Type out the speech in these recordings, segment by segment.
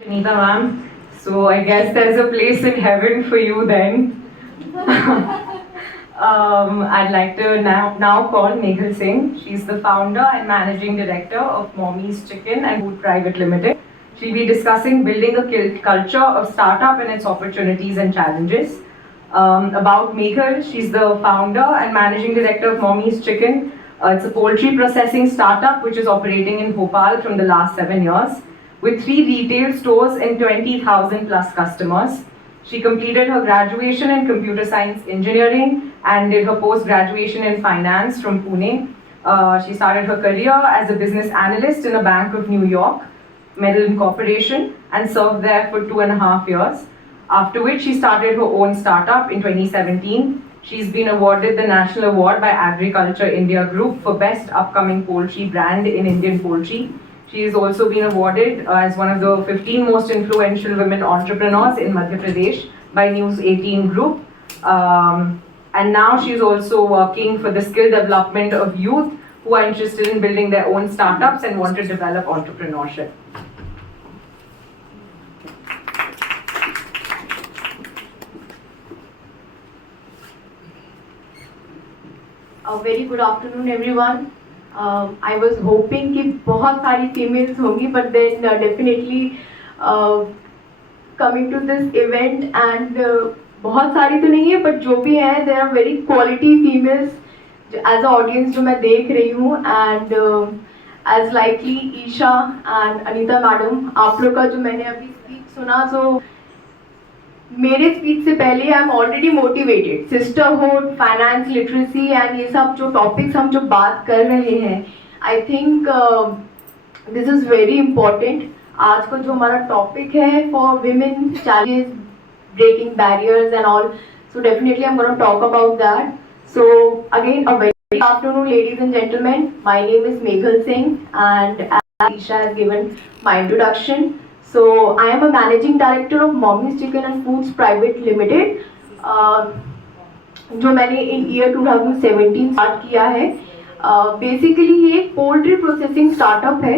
Sunita ma'am, so I guess there's a place in heaven for you then. I'd like to now call Meghal Singh. She's the founder and managing director of Mommy's Chicken and Food Private Limited. She'll be discussing building a culture of startup and its opportunities and challenges. About Meghal, she's the founder and managing director of Mommy's Chicken. It's a poultry processing startup which is operating in Bhopal from the last 7 years, with 3 retail stores and 20,000 plus customers. She completed her graduation in computer science engineering and did her post-graduation in finance from Pune. She started her career as a business analyst in a bank of New York, Mellon Corporation, and served there for 2.5 years. After which she started her own startup in 2017. She's been awarded the National Award by Agriculture India Group for Best Upcoming Poultry Brand in Indian Poultry. She has also been awarded as one of the 15 most influential women entrepreneurs in Madhya Pradesh by News 18 Group. And now she's also working for the skill development of youth who are interested in building their own startups and want to develop entrepreneurship. A very good afternoon everyone. I was hoping कि बहुत सारी females होंगी, but then definitely coming to this event and बहुत सारी तो नहीं है, but जो भी हैं there are very quality females as a audience जो मैं देख रही हूँ, and as likely Isha and Anita madam, आप लोग का जो मैंने अभी स्पीच सुना, so मेरे स्पीच से पहले I am already motivated. Sisterhood, finance literacy and ये सब जो टॉपिक्स हम जो बात कर रहे हैं, I think this is very important. आज का जो हमारा टॉपिक है for women challenges, breaking barriers and all, so definitely I am gonna talk about that. So again a very afternoon ladies and gentleman, my name is Meghal Singh and as Isha has given my introduction. So I am a managing director of Mommy's Chicken and Foods Private Limited, जो मैंने in year 2017 start किया है. Basically ये poultry processing startup है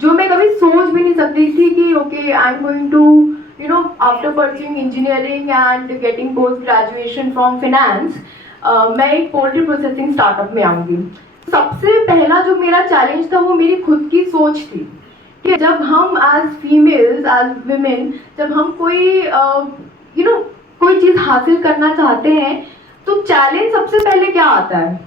जो मैं कभी सोच भी नहीं सकती थी कि okay I am going to after pursuing engineering and getting post graduation from finance मैं एक पोल्ट्री प्रोसेसिंग स्टार्टअप में आऊँगी. सबसे पहला जो मेरा चैलेंज था वो मेरी खुद की सोच थी कि जब हम एज फीमेल्स, एज विमेन, जब हम कोई कोई चीज़ हासिल करना चाहते हैं तो चैलेंज सबसे पहले क्या आता है?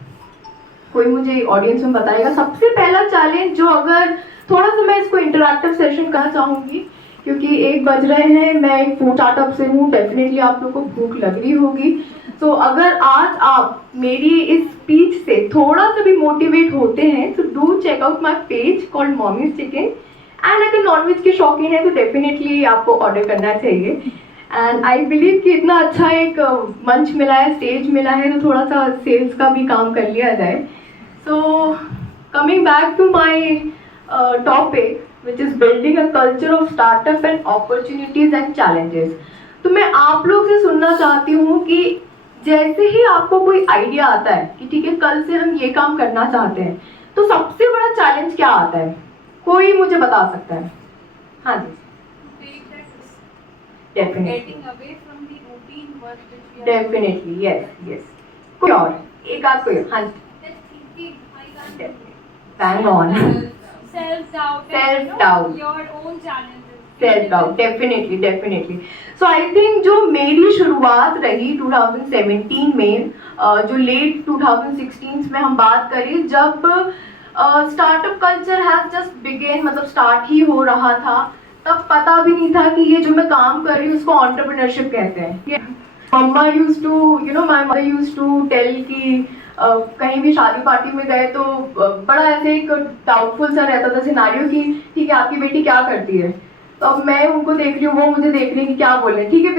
कोई मुझे ऑडियंस में बताएगा सबसे पहला चैलेंज जो, अगर थोड़ा सा मैं इसको इंटरैक्टिव सेशन करना चाहूँगी क्योंकि 1 बज रहे हैं, मैं एक फूड स्टार्टअप से हूँ, डेफिनेटली आप लोगों को भूख लग रही होगी. तो अगर आज आप मेरी इस स्पीच से थोड़ा सा भी मोटिवेट होते हैं तो do check out my page called Mommy's Chicken. And अगर नॉनवेज के शौकीन है तो डेफिनेटली आपको ऑर्डर करना चाहिए. एंड आई बिलीव कि इतना अच्छा एक मंच मिला है, स्टेज मिला है, तो थोड़ा सा सेल्स का भी काम कर लिया जाए. So coming back to my topic which is building a culture of startup and opportunities and challenges. तो मैं आप लोग से सुनना चाहती हूँ कि जैसे ही आपको कोई आइडिया आता है कि ठीक है कल से हम ये काम करना चाहते हैं, तो सबसे बड़ा चैलेंज क्या आता है? कोई मुझे बता सकता है? हाँ जी. Definitely yes. कोई और एक आध कोई? हाँ जी. Bang on. Self doubt, your own challenges. Self doubt, definitely. So I think जो मेरी शुरुआत रही 2017 में, जो लेट 2016 में हम बात करें, जब startup culture has just begin, मतलब स्टार्ट ही हो रहा था, तब पता भी नहीं था कि ये जो मैं काम कर रही हूँ उसको एंटरप्रेन्योरशिप कहते हैं. Mamma used to my mother used to tell कि कहीं भी शादी पार्टी में गए तो बड़ा ऐसे एक डाउटफुल सा रहता था सिनारियो कि ठीक है आपकी बेटी क्या करती है. तो अब मैं उनको देख रही हूँ, वो मुझे देख रही है कि क्या बोले. ठीक है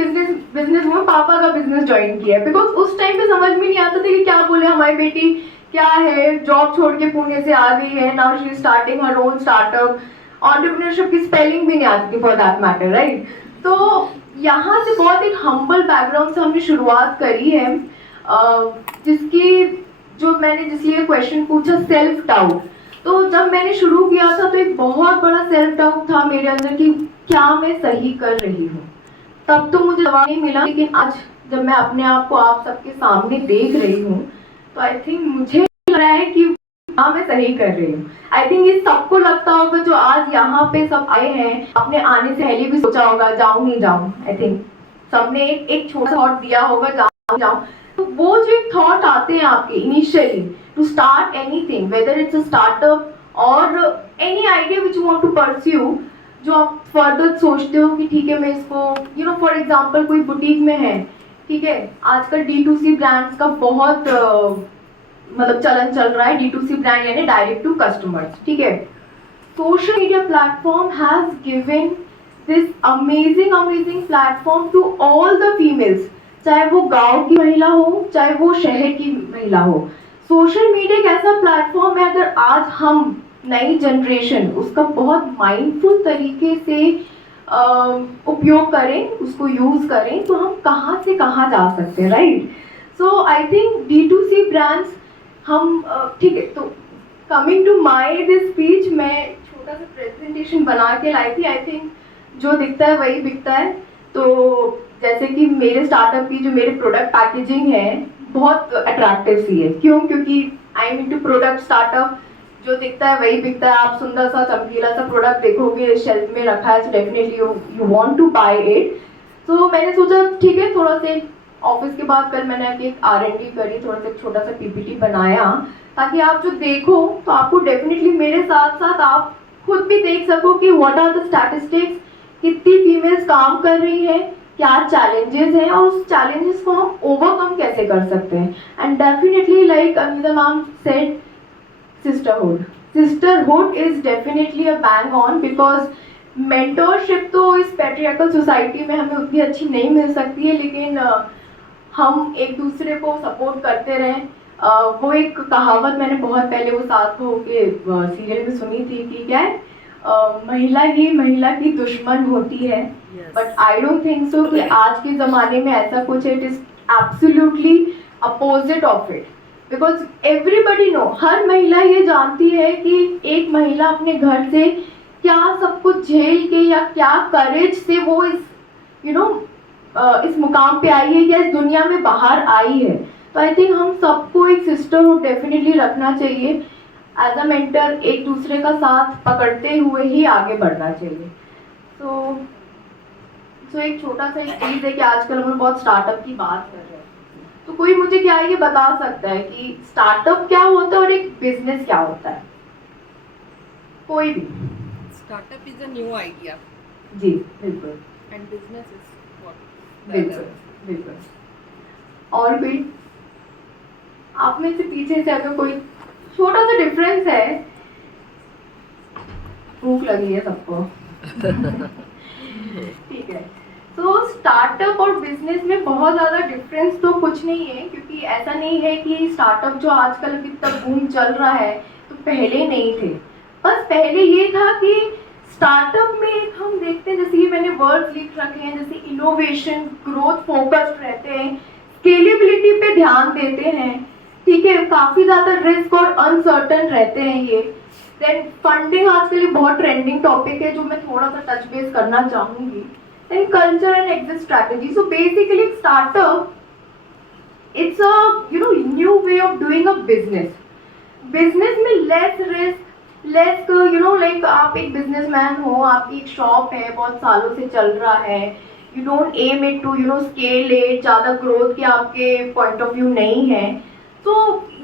बिजनेस वो पापा का बिजनेस ज्वाइन किया है, बिकॉज उस टाइम पे समझ में नहीं आता था कि क्या बोले हमारी बेटी क्या है, जॉब छोड़ के पुणे से आ गई है, now she is starting her own startup. Entrepreneurship की स्पेलिंग भी नहीं आती थी फॉर दैट मैटर, राइट. तो यहाँ से बहुत एक हम्बल बैकग्राउंड से हमने शुरुआत करी है, जिसकी जो मैंने जिसलिए क्वेश्चन पूछा सेल्फ डाउट. तो जब मैंने शुरू किया था तो एक बहुत बड़ा सेल्फ डाउट था मेरे अंदर कि क्या मैं सही कर रही हूँ। तब तो मुझे जवाब नहीं मिला, लेकिन आज जब मैं अपने आप को आप सबके सामने देख रही हूँ तो आई थिंक मुझे लग रहा है कि हाँ मैं सही कर रही हूँ। आई थिंक ये सबको लगता होगा जो आज यहाँ पे सब आए हैं, अपने आने से पहले भी सोचा होगा जाऊँ नहीं जाऊँ। आई थिंक सबने एक छोटा थॉट दिया होगा जाऊँ जाऊँ। तो वो जो एक थॉट आते हैं आपके initially to start anything, whether it's a startup और any idea which you want to pursue, जो आप फर्दर सोचते हो कि ठीक है मैं इसको फॉर एग्जांपल कोई बुटीक में है, ठीक है, आजकल D2C ब्रांड्स का बहुत मतलब चलन चल रहा है। D2C ब्रांड यानी डायरेक्ट टू कस्टमर्स, ठीक है। Social media platform has given this amazing platform to all the females, चाहे वो गांव की महिला हो चाहे वो शहर की महिला हो। सोशल मीडिया एक ऐसा प्लेटफॉर्म है, अगर आज हम नई जनरेशन उसका बहुत माइंडफुल तरीके से उपयोग करें, उसको यूज करें, तो हम कहाँ से कहाँ जा सकते हैं, right. So I think D2C brands हम ठीक है। तो coming to my this speech, मैं छोटा सा प्रेजेंटेशन बना के लाई थी। आई थिंक जो दिखता है वही बिकता है। तो जैसे कि मेरे स्टार्टअप की जो मेरे प्रोडक्ट पैकेजिंग है बहुत अट्रैक्टिव सी है। क्यों? क्योंकि I am into product startup, जो दिखता है वही बिकता है। आप सुंदर सा चमकीला सा प्रोडक्ट देखोगे शेल्फ में रखा है, so definitely you want to buy it. तो मैंने सोचा ठीक है, थोड़ा से ऑफिस के बाद कल मैंने एक R&D करी, थोड़ा सा छोटा सा PPT बनाया, ताकि आप जो देखो तो आपको डेफिनेटली मेरे साथ साथ आप खुद भी देख सको कि व्हाट आर द स्टैटिस्टिक्स, कितनी फीमेल्स काम कर रही है, क्या चैलेंजेस हैं और उस चैलेंजेस को हम ओवरकम कैसे कर सकते हैं। And definitely like Anita ma'am said, sisterhood is definitely a bang on, because mentorship तो इस patriarchal society में हमें उतनी अच्छी नहीं मिल सकती है, लेकिन हम एक दूसरे को सपोर्ट करते रहें। वो एक कहावत मैंने बहुत पहले वो सास बहू के सीरियल में सुनी थी कि क्या है, महिला ही महिला की दुश्मन होती है। But I don't think so कि आज के ज़माने में ऐसा कुछ है। It is absolutely opposite of it, because everybody know, हर महिला ये जानती है कि एक महिला अपने घर से क्या सब कुछ झेल के या क्या करेज से वो इस इस मुकाम पे आई है या इस दुनिया में बाहर आई है। तो आई थिंक हम सबको एक सिस्टरहुड डेफिनेटली रखना चाहिए। एज अ मेंटर एक दूसरे का साथ पकड़ते हुए ही आगे बढ़ना चाहिए। सो एक छोटा सा एक चीज़ है कि आजकल हम बहुत स्टार्टअप की बात कर रहे हैं, तो कोई मुझे क्या ये बता सकता है कि स्टार्टअप क्या होता है और एक बिजनेस क्या होता है? कोई भी। Startup is a new idea जी बिल्कुल, and business is what? बिल्कुल बिल्कुल। और कोई आप में से पीछे से अगर कोई छोटा सा डिफरेंस है, भूख लगी है सबको ठीक है। तो स्टार्टअप और बिजनेस में बहुत ज़्यादा डिफरेंस तो कुछ नहीं है, क्योंकि ऐसा नहीं है कि स्टार्टअप जो आजकल अभी तक बूम चल रहा है तो पहले नहीं थे। बस पहले ये था कि स्टार्टअप में हम देखते हैं, जैसे ये मैंने वर्ड्स लिख रखे हैं, जैसे इनोवेशन, ग्रोथ फोकस्ड रहते हैं, स्केलेबिलिटी पे ध्यान देते हैं, ठीक है, काफ़ी ज़्यादा रिस्क और अनसर्टन रहते हैं ये। देन फंडिंग आजकल ये बहुत ट्रेंडिंग टॉपिक है जो मैं थोड़ा सा टच बेस करना चाहूँगी। Then culture and exit strategy. So basically, startup, it's a new way of doing a business. Business में less risk, less like आप एक businessman हो, आपकी एक शॉप है, बहुत सालों से चल रहा है, you don't aim it to scale it, ज़्यादा growth के आपके point of view नहीं है। तो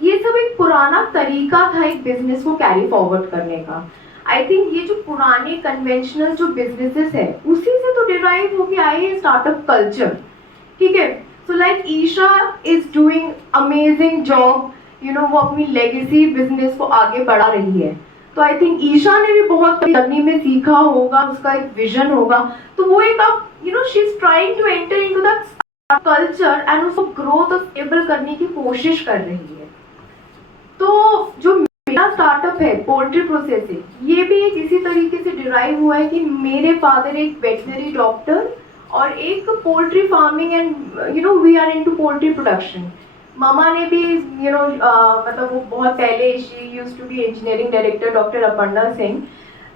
ये सब एक पुराना तरीका था एक बिजनेस को कैरी फॉरवर्ड करने का। आई थिंक ये जो पुराने कन्वेंशनल जो बिजनेसेस है उसी से तो डिराइव होके आए हैं स्टार्टअप कल्चर, ठीक है। So like Isha is doing amazing job, वो अपनी लेगेसी बिजनेस को आगे बढ़ा रही है। तो आई थिंक ईशा ने भी बहुत जर्नी में सीखा होगा, उसका एक विजन होगा, तो वो एक अब she is trying to enter into the culture and उसको ग्रोथ और स्टेबल करने की कोशिश कर रही है। तो जो मेरा स्टार्टअप है पोल्ट्री प्रोसेसिंग, ये भी एक इसी तरीके से डिराइव हुआ है कि मेरे फादर एक वेटनरी डॉक्टर और एक poultry farming and we are into poultry production. मामा ने भी मतलब वो बहुत पहले she used to be engineering director doctor Aparna Singh.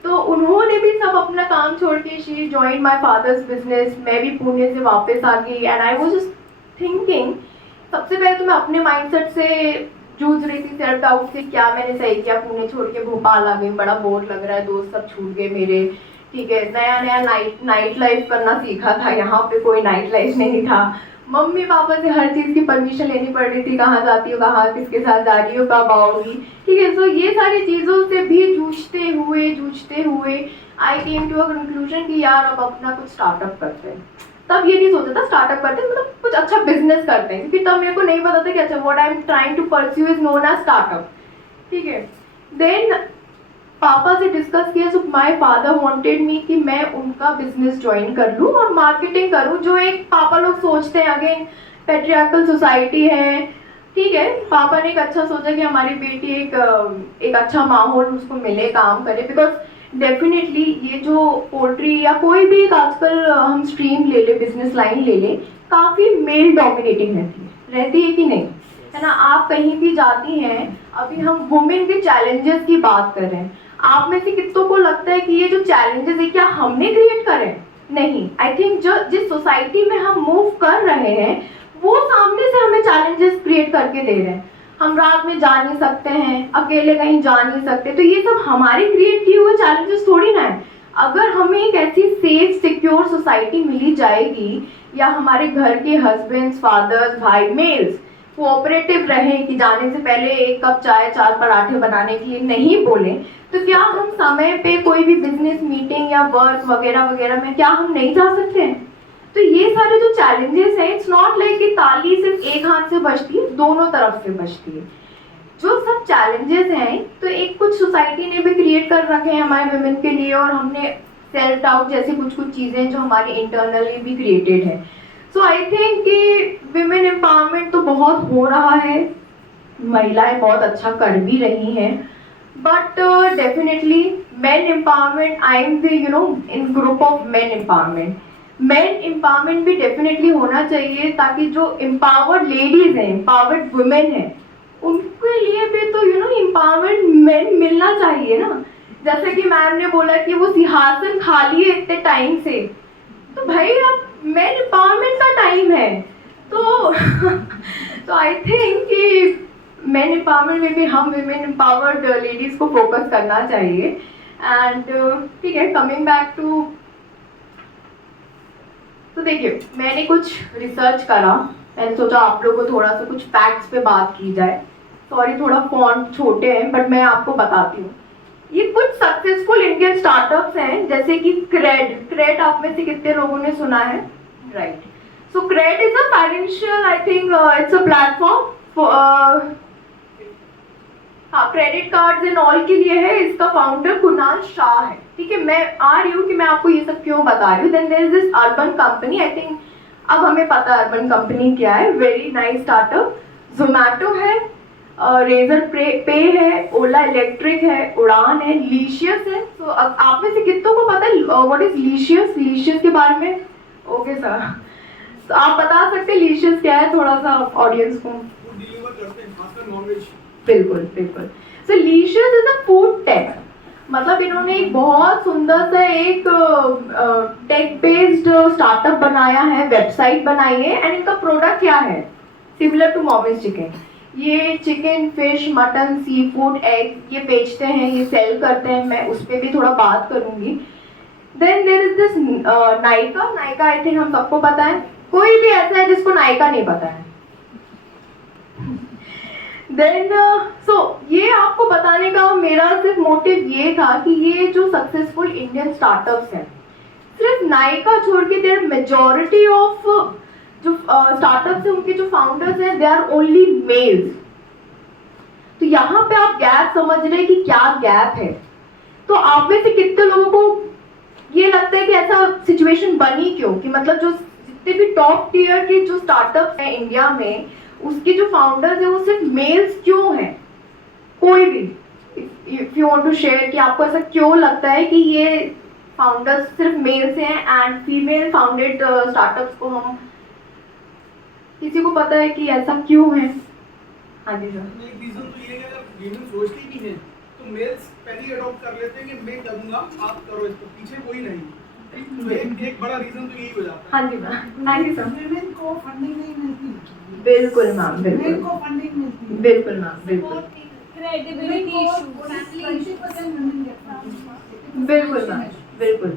तो उन्होंने भी सब अपना काम छोड़ के she join my father's business, मैं भी पुणे से वापस आ गई and I was just thinking, सबसे पहले तो मैं अपने माइंडसेट से जूझ रही थी, सेल्फ डाउट से, क्या मैंने सही किया, पुणे छोड़ के भोपाल आ गई, बड़ा बोर लग रहा है, दोस्त सब छूट गए मेरे, ठीक है, नया नया नाइट लाइफ करना सीखा था, यहाँ पे कोई नाइट लाइफ नहीं था, मम्मी पापा से हर चीज़ की परमिशन लेनी पड़ रही थी, कहाँ जाती हो, कहाँ किसके साथ जा रही हो, कब आओगी, ठीक है। सो ये सारी चीज़ों से भी जूझते हुए आई केम टू अ कंक्लूजन कि यार अब अपना कुछ स्टार्टअप करते हैं। तब ये नहीं सोचा था स्टार्टअप करते हैं, मतलब कुछ अच्छा बिजनेस करते हैं, क्योंकि तब मेरे को नहीं पता था कि अच्छा what I am trying to pursue is known as startup, ठीक है। देन पापा से डिस्कस किया, so my father wanted me कि मैं उनका बिजनेस ज्वाइन कर लूँ और मार्केटिंग करूँ, जो एक पापा लोग सोचते हैं, अगेन पेट्रियार्कल सोसाइटी है, ठीक है। पापा ने एक अच्छा सोचा कि हमारी बेटी एक अच्छा माहौल उसको मिले, काम करे, बिकॉज डेफिनेटली ये जो पोल्ट्री या कोई भी एक आजकल हम स्ट्रीम ले ले, बिजनेस लाइन ले ले, काफ़ी मेल डोमिनेटिंग रहती है कि नहीं, है ना। आप कहीं भी जाती हैं, अभी हम वुमेन के चैलेंजेस की बात कर रहे हैं, आप में से कितनों को लगता है कि ये जो चैलेंजेस है क्या हमने क्रिएट करे? नहीं, आई थिंक जो जिस सोसाइटी में हम मूव कर रहे हैं वो सामने से हमें चैलेंजेस क्रिएट करके दे रहे हैं। हम रात में जा नहीं सकते हैं, अकेले कहीं जा नहीं सकते, तो ये सब हमारे क्रिएट किए हुए चैलेंजेस थोड़ी ना है। अगर हमें एक ऐसी सेफ सिक्योर सोसाइटी मिली जाएगी, या हमारे घर के हस्बैंड्स, फादर्स, भाई, मेल्स कोऑपरेटिव रहे कि जाने से पहले एक कप चाय, 4 पराठे बनाने के लिए नहीं बोले, तो क्या हम समय पे कोई भी बिजनेस मीटिंग या वर्क वगैरह वगैरह में क्या हम नहीं जा सकते हैं? तो ये सारे जो चैलेंजेस हैं, इट्स नॉट लाइक कि ताली सिर्फ एक हाथ से बजती है, दोनों तरफ से बजती है। जो सब चैलेंजेस हैं, तो एक कुछ सोसाइटी ने भी क्रिएट कर रखे हैं हमारे वुमेन के लिए, और हमने सेल्फ डाउट जैसी कुछ चीज़ें जो हमारी इंटरनली भी क्रिएटेड है। सो आई थिंक कि विमेन एम्पावरमेंट तो बहुत हो रहा है, महिलाएं बहुत अच्छा कर भी रही हैं, but definitely man empowerment, I am the in group of man empowerment. Man empowerment भी डेफिनेटली होना चाहिए, ताकि जो एम्पावर्ड लेडीज हैं, एम्पावर्ड वुमेन हैं, उनके लिए भी तो एम्पावरमेंट मैन मिलना चाहिए ना। जैसे कि मैम ने बोला कि वो सिंहासन खाली है इतने टाइम से, तो भाई अब मैन एम्पावरमेंट का टाइम है, तो आई थिंक कि मैन एम्पावरमेंट में भी हम विमेन एम्पावर्ड लेडीज़ को फोकस करना चाहिए। एंड ठीक है, कमिंग बैक टू, तो देखिए मैंने कुछ रिसर्च करा, मैंने सोचा आप लोगों को थोड़ा सा कुछ फैक्ट्स पे बात की जाए। सॉरी थोड़ा फॉन्ट छोटे हैं, बट मैं आपको बताती हूँ। ये कुछ सक्सेसफुल इंडियन स्टार्टअप्स हैं, जैसे कि क्रेड आप में से कितने लोगों ने सुना है? Right. So Cred is a financial, I think it's a platform, हाँ, क्रेडिट कार्ड्स एंड ऑल के लिए है। इसका फाउंडर कुणाल शाह है, ठीक है। मैं आ रही हूँ कि मैं आपको ये सब क्यों बता रही हूँ। Then there is this Urban Company, I think अब हमें पता है अर्बन कंपनी क्या है, वेरी नाइस स्टार्टअप। जोमैटो है, रेजर पे है, ओला इलेक्ट्रिक है, उड़ान है, लीशियस है। तो आप में से कितनों को पता है व्हाट इज लीशियस के बारे में? ओके सर, तो आप बता सकते हैं लीशियस क्या है थोड़ा सा ऑडियंस को? बिल्कुल बिल्कुल। सो लीशियस इज अ फूड टेक, मतलब इन्होंने एक बहुत सुंदर सा एक टेक बेस्ड स्टार्टअप बनाया है, वेबसाइट बनाई है, एंड इनका प्रोडक्ट क्या है? Similar to mommy's chicken. ये chicken, fish, mutton, seafood, egg ये बेचते हैं, ये सेल करते हैं, मैं उस पर भी थोड़ा बात करूंगी। Then there is this Nykaa. Nykaa I think हम सबको पता है, कोई भी ऐसा है जिसको नायका नहीं पता है? देन ये आपको बताने का मेरा सिर्फ मोटिव ये था कि ये जो सक्सेसफुल इंडियन स्टार्टअप्स हैं, सिर्फ नायका छोड़ के देयर मेजॉरिटी ऑफ जो स्टार्टअप्स हैं, उनके जो फाउंडर्स हैं, दे आर ओनली मेल्स। तो यहाँ पे आप गैप समझ रहे हैं कि क्या गैप है। तो आप में से कितने लोगों को ये लगता है कि ऐसा सिचुएशन बनी क्यों, कि मतलब जो जितने भी टॉप टियर के जो स्टार्टअप्स हैं इंडिया में, उसके जो फाउंडर्स हैं वो सिर्फ मेल्स क्यों हैं? कोई भी if you want to share कि आपको ऐसा क्यों लगता है कि ये फाउंडर्स सिर्फ मेल्स हैं एंड फीमेल फाउंडेड स्टार्टअप्स को हम, किसी को पता है कि ऐसा क्यों है? हाँ जी सर। एक रीजन तो ये है कि वीमेन सोचती भी हैं, तो मेल्स पहले ही अडॉप्ट कर लेते हैं कि मैं करूँगा आप करो इसको, पीछे कोई नहीं। तो एक बड़ा रीजन तो यही हो जाता है। हाँ जी ma'am, thank you sir. Women को फंडिंग नहीं मिलती। बिल्कुल मैम, विमेन बिल्कुल को फंडिंग मिलती है। बिल्कुल मैम, बिल्कुल credibility issues. 20% women get funding. बिल्कुल मैम, बिल्कुल।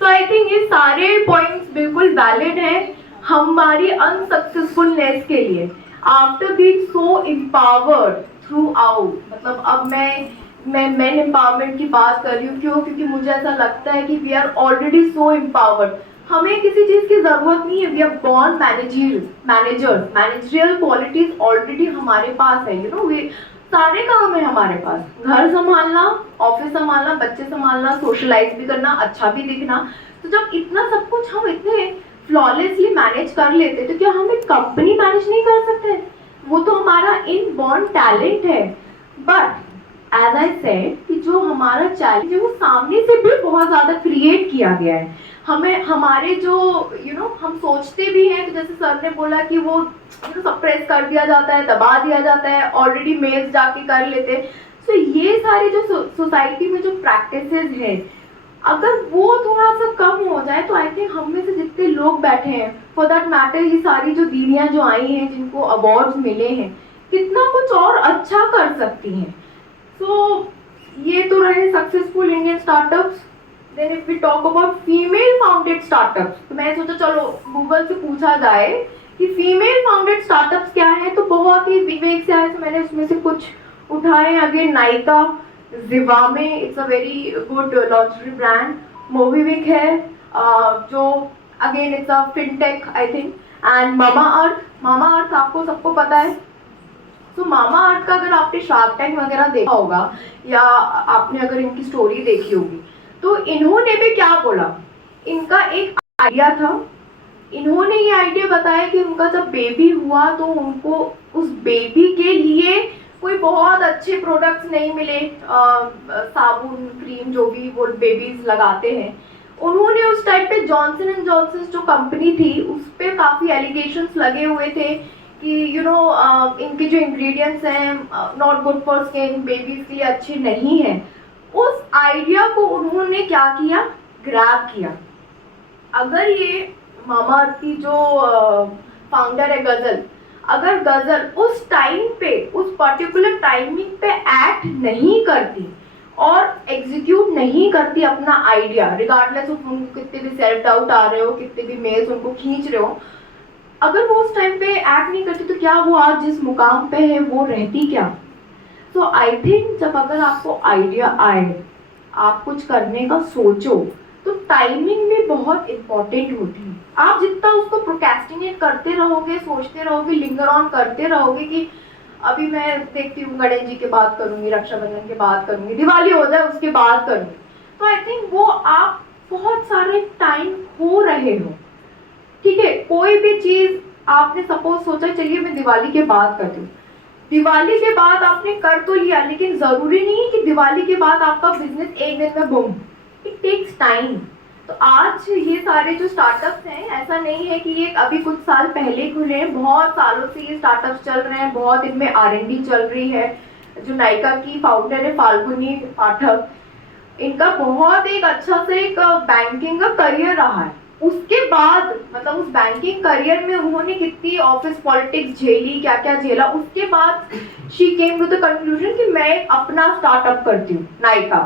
तो आई थिंक ये सारे पॉइंट्स बिल्कुल वैलिड हैं हमारी अनसक्सेसफुलनेस के लिए। After being so empowered through out, मतलब अब मैं मेन एम्पावरमेंट की बात कर रही हूँ, क्यों? क्योंकि मुझे ऐसा लगता है कि we are already so empowered, हमें किसी चीज़ की ज़रूरत नहीं है। We are born managerial qualities already हमारे पास है। यू नो, वे सारे काम है हमारे पास, घर संभालना, ऑफिस संभालना, बच्चे संभालना, सोशलाइज भी करना, अच्छा भी दिखना। तो जब इतना सब कुछ हम इतने फ्लॉलेसली मैनेज कर लेते, तो क्या हम एक कंपनी मैनेज नहीं कर सकते? वो तो हमारा इनबॉर्न टैलेंट है। बट एज आई सेड कि जो हमारा चैलेंज है वो सामने से भी बहुत ज़्यादा क्रिएट किया गया है। हमें हमारे जो हम सोचते भी हैं, तो जैसे सर ने बोला कि वो सप्रेस कर दिया जाता है, दबा दिया जाता है, ऑलरेडी मेल्स जाके कर लेते हैं। सो ये सारे जो सोसाइटी में जो प्रैक्टिसेस है, अगर वो थोड़ा सा कम हो जाए तो आई थिंक हम में से जितने लोग बैठे हैं, फॉर दैट मैटर ये सारी जो दीदियाँ जो आई हैं जिनको अवार्ड्स मिले हैं, कितना कुछ और अच्छा कर सकती हैं। सो ये तो रहे successful Indian startups. Then if we talk about female founded startups, तो मैं सोचा चलो गूगल से पूछा जाए कि फीमेल फाउंडेड स्टार्टअप्स क्या है, तो बहुत ही विवेक से आए, तो मैंने उसमें से कुछ उठाए। Again Nykaa, Zivame, it's a very good laundry brand. MobiKwik है जो again it's a fintech I think. And Mamaearth आपको सबको पता है। तो मामा अर्थ का अगर आपने शार्क टैंक वगैरह देखा होगा या आपने अगर इनकी स्टोरी देखी होगी, तो इन्होंने भी क्या बोला, इनका एक आइडिया था। इन्होंने ये आइडिया बताया कि उनका जब बेबी हुआ तो उनको उस बेबी के लिए कोई बहुत अच्छे प्रोडक्ट्स नहीं मिले, साबुन, क्रीम, जो भी वो बेबीज लगाते हैं। उन्होंने उस टाइम पे जॉनसन एंड जॉनसन जो कंपनी थी उस पर काफ़ी एलिगेशंस लगे हुए थे कि इनके जो इंग्रेडिएंट्स हैं not good for skin, babies के लिए अच्छे नहीं हैं। उस आइडिया को उन्होंने क्या किया, ग्रैब किया। अगर ये मामा अर्थ की जो फाउंडर है गजल, अगर गजल उस टाइम पे, उस पर्टिकुलर टाइमिंग पे एक्ट नहीं करती और एग्जीक्यूट नहीं करती अपना आइडिया, रिगार्डलेस ऑफ उनको कितने भी सेल्फ डाउट आ रहे हो, कितने भी मेल्स उनको खींच रहे हो, अगर वो उस टाइम पे एक्ट नहीं करती तो क्या वो आज जिस मुकाम पे है वो रहती क्या? तो आई थिंक जब अगर आपको आइडिया आए, आप कुछ करने का सोचो, तो टाइमिंग भी बहुत इम्पोर्टेंट होती है। आप जितना उसको प्रोक्रेस्टिनेट करते रहोगे, सोचते रहोगे, लिंगर ऑन करते रहोगे कि अभी मैं देखती हूँ गणेश जी के बाद करूँगी, रक्षाबंधन के बाद करूँगी, दिवाली हो जाए उसके बाद करूँगी, तो आई थिंक वो आप बहुत सारे टाइम खो रहे हो। ठीक है, कोई भी चीज़ आपने सपोज सोचा चलिए मैं दिवाली के बाद करती हूँ, दिवाली के बाद आपने कर तो लिया, लेकिन ज़रूरी नहीं है कि दिवाली के बाद आपका बिजनेस एक दिन में बूम, इट टेक्स टाइम। तो आज ये सारे जो स्टार्टअप्स हैं, ऐसा नहीं है कि ये अभी कुछ साल पहले खुले हैं, बहुत सालों से ये स्टार्टअप्स चल रहे हैं, बहुत इनमें R&D चल रही है। जो नायका की फाउंडर है फाल्गुनी पाठक, इनका बहुत एक अच्छा से एक बैंकिंग का करियर रहा है। उसके बाद मतलब उस बैंकिंग करियर में उन्होंने कितनी ऑफिस पॉलिटिक्स झेली, क्या क्या झेला, उसके बाद she came to the conclusion कि मैं अपना स्टार्टअप करती हूँ, नायका,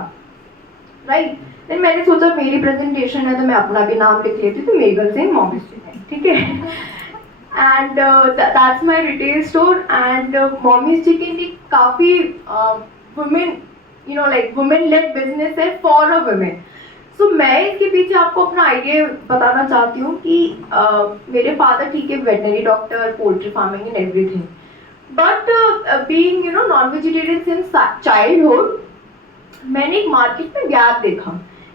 राइट। देन मैंने सोचा मेरी प्रेजेंटेशन है तो मैं अपना भी नाम लिख लेती हूँ, तो मेघल सिंह मॉमी चिकन, ठीक है। And that's my retail store. And Mommy Chicken एक काफ़ी वुमेन वुमेन लेड बिजनेस है फॉर अ वुमेन। सो मैं इसके पीछे आपको अपना आइडिया बताना चाहती हूँ कि मेरे फादर ठीक है veterinary doctor, poultry farming and everything, but being non vegetarian since childhood, मैंने एक मार्केट में गैप देखा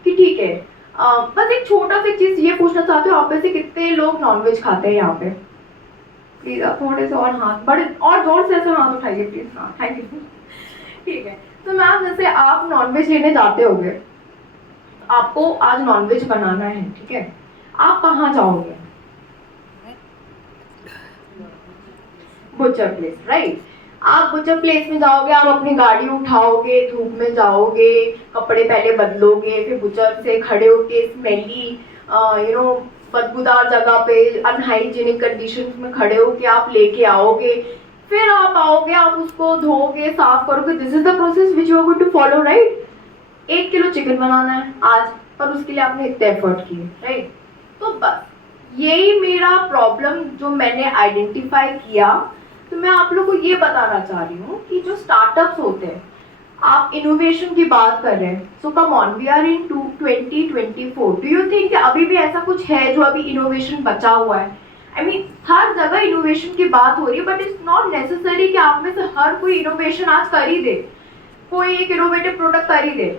कि ठीक है, बस एक छोटा सा चीज़ ये पूछना चाहती हूँ, आप में से कितने लोग नॉनवेज खाते हैं यहाँ पे? प्लीज़ आप थोड़े से और हाथ बड़े और जोर से ऐसे हाथ उठाइए प्लीज़। हाँ, थैंक यू। ठीक है, तो मैम जैसे आप नॉनवेज लेने जाते होंगे, आपको आज नॉनवेज बनाना है, ठीक है, आप कहाँ जाओगे? Butcher place, right. आप बुचर प्लेस में जाओगे, आप अपनी गाड़ी उठाओगे, धूप में जाओगे, कपड़े पहले बदलोगे, फिर बुचर से खड़े होके स्मेली बदबूदार जगह पे अनहाइजीनिक कंडीशंस में खड़े होके आप लेके आओगे, फिर आप आओगे, आप उसको धोगे, साफ करोगे। This is the process which you are going to follow, right? 1 kilo chicken बनाना है आज, पर उसके लिए आपने इतने एफर्ट किए, राइट? तो बस यही मेरा प्रॉब्लम जो मैंने आइडेंटिफाई किया। तो मैं आप लोग को ये बताना चाह रही हूँ कि जो स्टार्टअप्स होते हैं, आप इनोवेशन की बात कर रहे हैं, so come on, we are in 2024, do you think अभी भी ऐसा कुछ है जो अभी इनोवेशन बचा हुआ है? आई मीन हर जगह इनोवेशन की बात हो रही है, बट इट्स नॉट नेसेसरी कि आप में से हर कोई इनोवेशन आज कर ही दे, कोई एक इनोवेटिव प्रोडक्ट कर ही दे।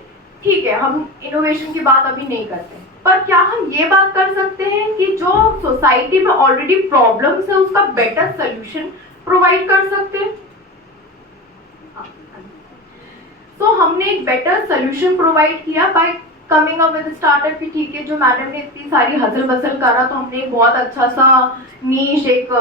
ठीक है, हम इनोवेशन की बात अभी नहीं करते, पर क्या हम ये बात कर सकते हैं कि जो सोसाइटी में ऑलरेडी प्रॉब्लम्स है उसका बेटर सोल्यूशन प्रोवाइड कर सकते हैं? तो हमने एक बेटर सोल्यूशन प्रोवाइड किया bye coming up with startup की। ठीक है, जो मैडम ने इतनी सारी हसल बसल करा, तो हमने एक बहुत अच्छा सा नीश, एक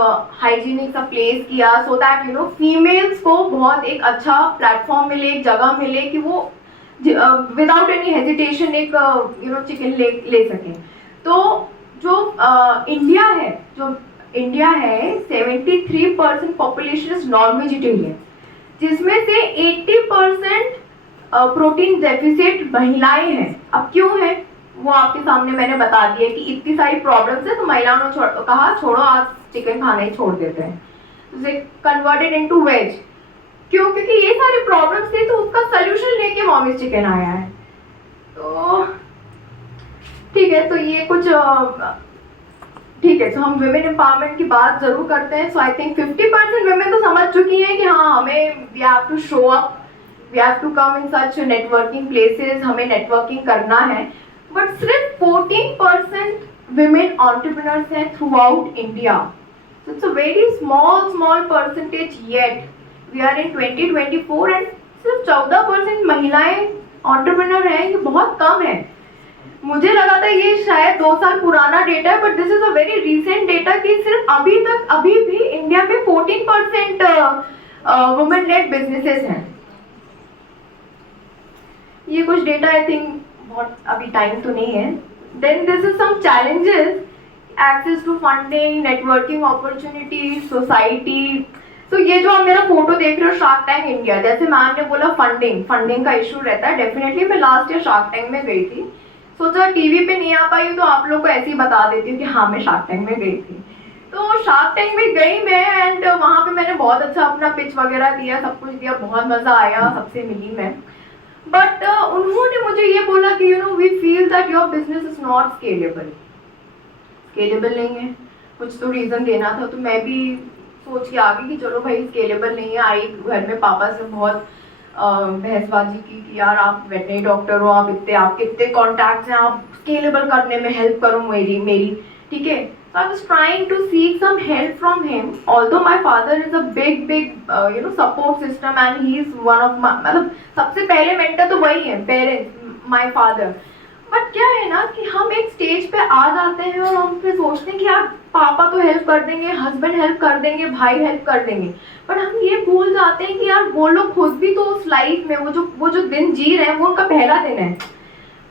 हाइजीनिक सा प्लेस किया, सो दैट फीमेल्स को बहुत एक अच्छा प्लेटफॉर्म मिले, एक जगह मिले कि वो विदाउट एनी हेजिटेशन एक चिकन ले सकें। तो जो इंडिया है 73% पॉपुलेशन इज नॉन वेजिटेरियन, जिसमें से 80% प्रोटीन डेफिसिट महिलाएं हैं। अब क्यों है वो आपके सामने मैंने बता दिया कि इतनी सारी प्रॉब्लम्स है, तो महिलाओं ने कहा छोड़ो, आज चिकन खाना ही छोड़ देते हैं, तो कन्वर्टेड इनटू वेज। क्यों? क्योंकि ये सारी प्रॉब्लम्स थी, तो उसका सोल्यूशन लेके मॉमीज चिकन आया है। तो ठीक है, तो ये कुछ ठीक है, तो हम विमेन एम्पावरमेंट की बात जरूर करते हैं। सो आई थिंक 50% विमेन तो समझ चुकी हैं कि हाँ, हमें we have to show up, we have to come in such networking places, हमें नेटवर्किंग करना है। बट सिर्फ 14% विमेन एंटरप्रेन्योर्स हैं throughout India. So it's a very small percentage yet. We are in 2024 and सिर्फ 14% महिलाएं entrepreneur हैं, ये बहुत कम है। मुझे लगा था ये शायद 2 साल पुराना डेटा है, but this is a very recent data कि सिर्फ अभी भी इंडिया में 14% वुमेन लेड बिजनेसेस हैं। ये कुछ डेटा आई थिंक बहुत अभी टाइम तो नहीं है। Then this is some challenges, access to funding, networking opportunities, society. तो ये जो आप मेरा फोटो देख रहे हो शार्क टैंक इंडिया, जैसे मैम ने बोला फंडिंग का इशू रहता है। डेफिनेटली मैं लास्ट ईयर शार्क टैंक में गई थी, सोचा टीवी पे नहीं आ पाई हूँ तो आप लोग को ऐसे ही बता देती हूँ कि हाँ, मैं शार्क टैंक में गई थी। तो शार्क टैंक में गई मैं, एंड वहाँ पे मैंने बहुत अच्छा अपना पिच वगैरह दिया, सब कुछ दिया, बहुत मजा आया, सबसे मिली मैं। बट उन्होंने मुझे ये बोला कि we feel that your business is not scalable नहीं है। कुछ तो रीजन देना था, तो मैं भी सोच के आ गई कि चलो भाई स्केलेबल नहीं है। आई घर में पापा से बहुत बहसबाजी की कि यार आप वेटनरी डॉक्टर हो, आपके इतने कॉन्टैक्ट्स हैं, आप स्केलेबल करने में हेल्प करो मेरी, ठीक है। So I was trying to seek some help from him. Although my father is a big support system and he is one of my, मतलब सबसे पहले मेंटर तो वही है, पेरेंट्स, my father. बट क्या है ना कि हम एक स्टेज पे आ जाते हैं और हम फिर सोचते हैं कि यार पापा तो हेल्प कर देंगे, हस्बैंड हेल्प कर देंगे, भाई हेल्प कर देंगे, बट हम ये भूल जाते हैं कि यार वो लोग खुद भी तो उस लाइफ में वो जो दिन जी रहे हैं वो उनका पहला दिन है।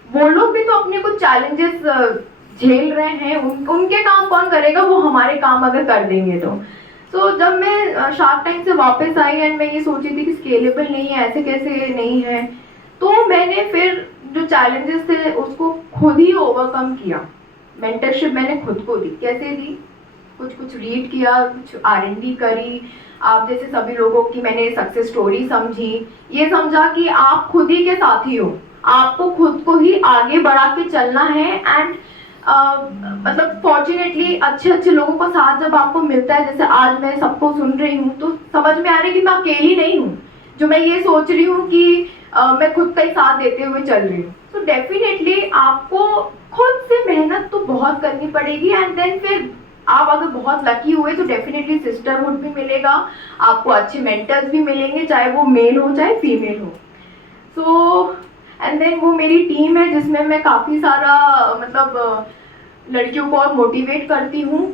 वो लोग भी तो अपने कुछ चैलेंजेस झेल रहे हैं, उनके काम कौन करेगा, वो हमारे काम अगर कर देंगे तो। सो जब मैं शार्क टैंक से वापस आई एंड मैं ये सोची थी कि स्केलेबल नहीं है, ऐसे कैसे नहीं है, तो मैंने फिर जो चैलेंजेस थे उसको खुद ही ओवरकम किया। मेंटरशिप मैंने खुद को दी। कैसे दी? कुछ रीड किया, कुछ R&D करी, आप जैसे सभी लोगों की मैंने सक्सेस स्टोरी समझी, ये समझा कि आप खुद ही के साथी हो, आपको खुद को ही आगे बढ़ा के चलना है। एंड मतलब फॉर्चुनेटली अच्छे लोगों का साथ जब आपको मिलता है, जैसे आज मैं सबको सुन रही हूँ, तो समझ में आ रहा है कि मैं अकेली नहीं हूँ जो मैं ये सोच रही हूँ कि मैं खुद का ही साथ देते हुए चल रही हूँ। तो डेफिनेटली आपको खुद से मेहनत तो बहुत करनी पड़ेगी, एंड देन फिर आप अगर बहुत लकी हुए तो डेफिनेटली सिस्टरहुड भी मिलेगा, आपको अच्छे मेंटर्स भी मिलेंगे, चाहे वो मेल हो चाहे फीमेल हो। सो एंड देन वो मेरी टीम है जिसमें मैं काफ़ी सारा मतलब लड़कियों को और मोटिवेट करती हूँ।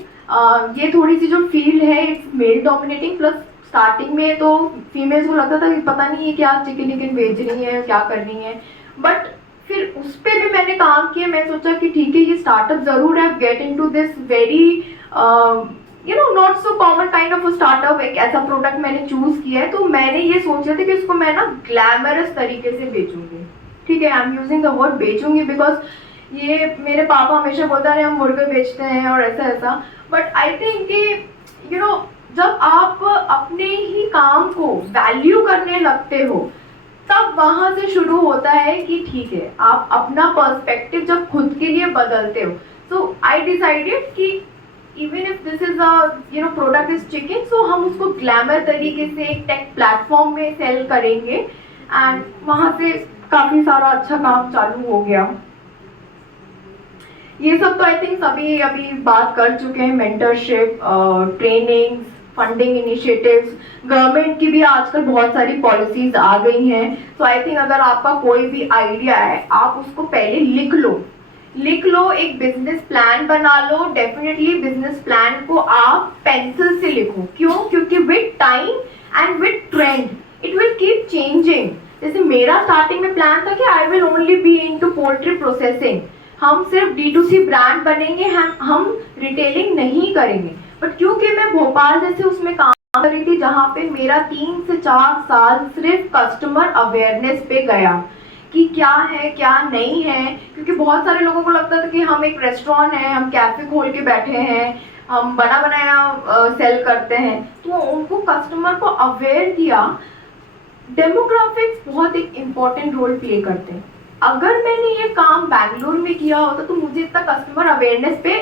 ये थोड़ी सी जो फील्ड है it's male dominating, plus starting में तो फीमेल्स को लगता था कि पता नहीं है क्या चिकन विकन बेच रही है, क्या कर रही है, बट फिर उस पर भी मैंने काम किया। मैं सोचा कि ठीक है ये स्टार्टअप ज़रूर है, get in to this very not so common kind of startup, एक ऐसा प्रोडक्ट मैंने चूज़ किया है। तो मैंने ये सोचा था कि इसको मैं ना ग्लैमरस तरीके से बेचूंगी, ठीक है, I am using the word बेचूंगी बिकॉज ये मेरे पापा हमेशा बोलता रहे हम मुर्गे बेचते हैं और ऐसा ऐसा, बट आई थिंक कि जब आप अपने ही काम को वैल्यू करने लगते हो तब वहाँ से शुरू होता है कि ठीक है आप अपना पर्सपेक्टिव जब खुद के लिए बदलते हो। सो आई डिसाइडेड कि even if this is a product is chicken, so हम उसको ग्लैमर तरीके से एक टेक प्लेटफॉर्म में सेल करेंगे एंड वहाँ से काफ़ी सारा अच्छा काम चालू हो गया। ये सब तो आई थिंक सभी अभी बात कर चुके हैं, mentorship, training, funding initiatives, government की भी आजकल बहुत सारी पॉलिसीज आ गई हैं। तो आई थिंक अगर आपका कोई भी आइडिया है आप उसको पहले लिख लो, एक बिजनेस प्लान बना लो। डेफिनेटली बिजनेस प्लान को आप पेंसिल से लिखो, क्यों? क्योंकि with time and with trend it will keep changing. जैसे मेरा स्टार्टिंग में प्लान था कि I will only be into poultry processing, हम सिर्फ D2C ब्रांड बनेंगे, हम रिटेलिंग नहीं करेंगे। बट क्योंकि मैं भोपाल जैसे उसमें काम कर रही थी जहाँ पे मेरा 3 से 4 साल सिर्फ कस्टमर अवेयरनेस पे गया कि क्या है क्या नहीं है, क्योंकि बहुत सारे लोगों को लगता था कि हम एक रेस्टोरेंट है, हम कैफे खोल के बैठे हैं, हम बना बनाया सेल करते हैं। तो उनको कस्टमर को अवेयर किया। डेमोग्राफिक्स बहुत एक इम्पॉर्टेंट रोल प्ले करते हैं। अगर मैंने ये काम बैंगलोर में किया होता तो मुझे इतना कस्टमर अवेयरनेस पे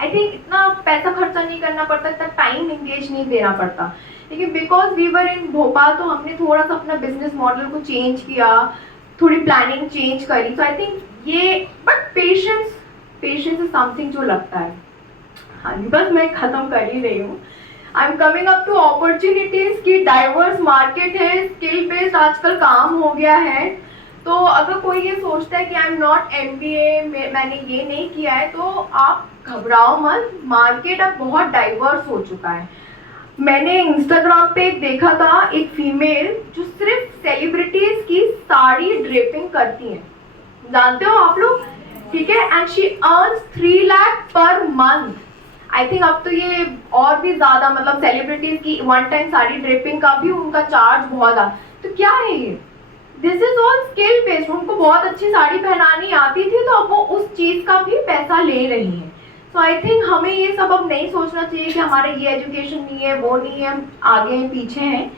आई थिंक इतना पैसा खर्चा नहीं करना पड़ता, इतना टाइम इंगेज नहीं देना पड़ता। लेकिन बिकॉज वी वर इन भोपाल तो हमने थोड़ा सा अपना बिजनेस मॉडल को चेंज किया, थोड़ी प्लानिंग चेंज करी। तो आई थिंक ये बट पेशेंस इज समथिंग जो लगता है। हाँ जी, बस मैं ख़त्म कर ही रही हूँ। I am coming up to opportunities की डाइवर्स मार्केट है, स्किल बेस्ड आजकल काम हो गया है। तो अगर कोई ये सोचता है कि आई एम नॉट MBA, मैंने ये नहीं किया है, तो आप घबराओ मत, मार्केट अब बहुत डाइवर्स हो चुका है। मैंने इंस्टाग्राम पे एक देखा था, एक फीमेल जो सिर्फ सेलिब्रिटीज की साड़ी ड्रेपिंग करती हैं, जानते हो आप लोग, ठीक है, and she earns 3 lakh per month. I think अब तो ये और भी ज़्यादा, मतलब सेलिब्रिटीज की वन टाइम साड़ी ड्रेपिंग का भी उनका चार्ज बहुत ज़्यादा। तो क्या है ये? This is all skill based. उनको बहुत अच्छी साड़ी पहनानी आती थी तो अब वो उस चीज़ का भी पैसा ले रही हैं। सो आई थिंक हमें ये सब अब नहीं सोचना चाहिए कि हमारा ये एजुकेशन नहीं है, वो नहीं है, हम आगे हैं पीछे हैं।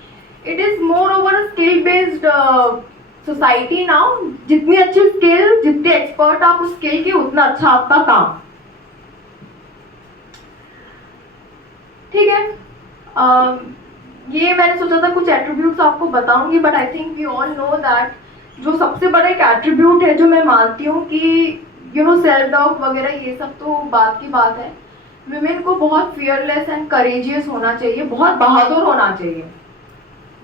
It is more over skill based society now. जितनी अच्छी स्किल, जितने एक्सपर्ट आप उस स्किल के, उतना अच्छा आपका काम, ठीक है। ये मैंने सोचा था कुछ एट्रीब्यूट्स आपको बताऊंगी, but I think we all know that जो सबसे बड़ा एक एट्रीब्यूट है जो मैं मानती हूँ कि सेल्फ डाउट वगैरह ये सब तो बात की बात है। विमेन को बहुत फियरलेस एंड करेजियस होना चाहिए, बहुत बहादुर होना चाहिए।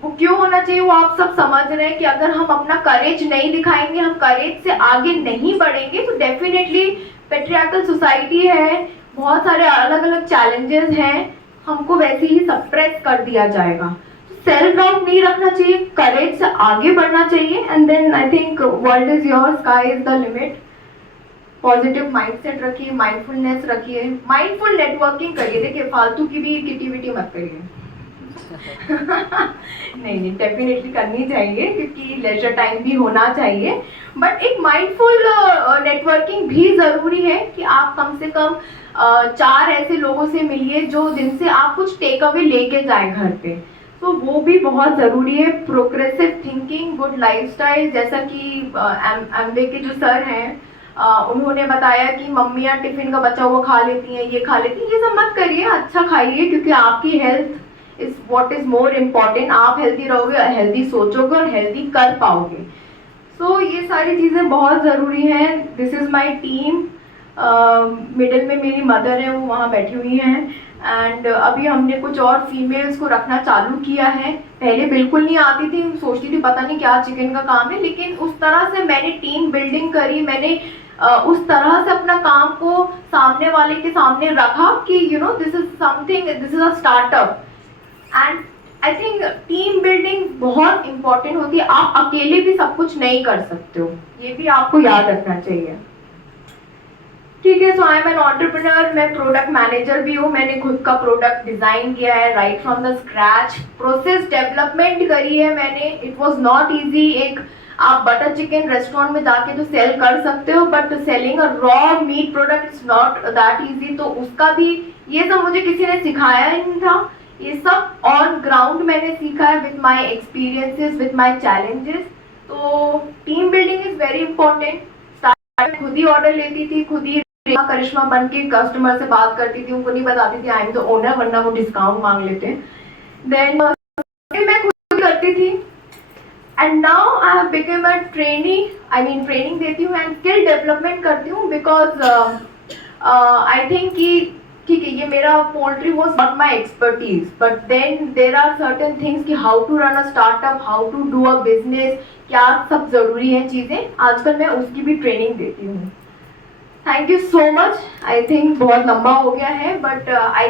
वो क्यों होना चाहिए वो आप सब समझ रहे हैं कि अगर हम अपना करेज नहीं दिखाएंगे, हम करेज से आगे नहीं बढ़ेंगे, तो डेफिनेटली पेट्रियार्कल सोसाइटी है, बहुत सारे अलग अलग चैलेंजेस हैं, हमको वैसे ही सप्रेस कर दिया जाएगा। सेल्फ डाउट नहीं रखना चाहिए, करेज से आगे बढ़ना चाहिए, and then I think world is your, sky is the limit. Positive mindset रखिए, माइंडफुलनेस रखिए, माइंडफुल नेटवर्किंग करिए। देखिए फालतू की भी किटी मत करिए। नहीं, डेफिनेटली करनी चाहिए क्योंकि लेजर टाइम भी होना चाहिए, बट एक माइंडफुल नेटवर्किंग भी ज़रूरी है कि आप कम से कम 4 ऐसे लोगों से मिलिए जो जिनसे आप कुछ टेक अवे लेके जाएं घर पे। तो वो भी बहुत ज़रूरी है। प्रोग्रेसिव थिंकिंग, गुड लाइफस्टाइल, जैसा कि एमबे के जो सर हैं उन्होंने बताया कि मम्मियाँ टिफ़िन का बचा हुआ खा लेती हैं, ये खा लेती हैं, ये सब मत करिए, अच्छा खाइए, क्योंकि आपकी health is what is more important. आप हेल्दी रहोगे, हेल्दी सोचोगे और हेल्दी कर पाओगे। सो ये सारी चीज़ें बहुत ज़रूरी हैं। This is my team. Middle में मेरी मदर है, वो वहाँ बैठी हुई हैं, एंड अभी हमने कुछ और फीमेल्स को रखना चालू किया है। पहले बिल्कुल नहीं आती थी, सोचती थी पता नहीं क्या चिकन का काम है, लेकिन उस तरह से मैंने टीम बिल्डिंग करी, मैंने उस तरह से अपना काम को सामने वाले के सामने रखा कि this is something, this is a startup, and I think team building बहुत इंपॉर्टेंट होती है. आप अकेले भी सब कुछ नहीं कर सकते हो, ये भी आपको याद रखना चाहिए. ठीक है, सो आई एम एन एंटरप्रेन्योर. मैं प्रोडक्ट मैनेजर भी हूँ. मैंने खुद का प्रोडक्ट डिजाइन किया है right from the scratch. Process development करी है मैंने. It was not easy. एक आप बटर चिकन रेस्टोरेंट में जाके तो सेल कर सकते हो, but selling a raw meat product is not that easy. तो उसका भी ये सब मुझे किसी ने सिखाया ही नहीं था. ये सब ऑन ग्राउंड मैंने सीखा है with my experiences, with my challenges. तो team building is very important. Start खुद ही ऑर्डर लेती थी, खुद ही करिश्मा बन के कस्टमर से बात करती थी. उनको नहीं बताती थी आई एम द ओनर, वरना वो डिस्काउंट मांग लेते हैं. देन मैं खुद करती थी. And now I have become a trainee. I mean training देती हूँ एंड स्किल डेवलपमेंट करती हूँ. बिकॉज आई थिंक कि ठीक है, ये मेरा poultry was not my expertise, but then there are certain things कि how to run a startup, how to do a business, क्या सब जरूरी है चीज़ें. आजकल मैं उसकी भी ट्रेनिंग देती हूँ. Thank you so much. I think बहुत लंबा हो गया है, बट आई